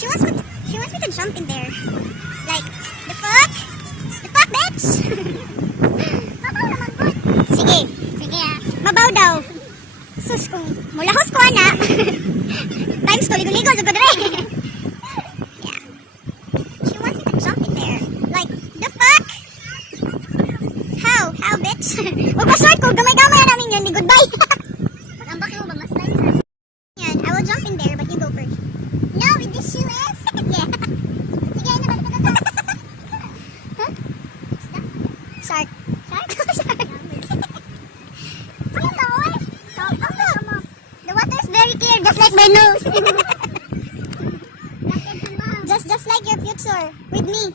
She wants me to jump in there. Like, the fuck? The fuck, bitch? Mabaw naman, good. Sige. Sige ah. Mabaw daw. Sus, kung mulahos ko na. Times to, ligo-ligo, sa kudre. Yeah. She wants me to jump in there. Like, the fuck? How? How, bitch? Huwag pa-short ko, gamay-gamay na namin yun. Goodbye. Mag-ambak mo ba, mas light, sir? Yan, I will jump in there, but you go first. No, with this shoeless? Yeah. Sige, ano ba? Huh? Shark. Shark? Shark. The water is very clear, just like my nose. Just like your future with me.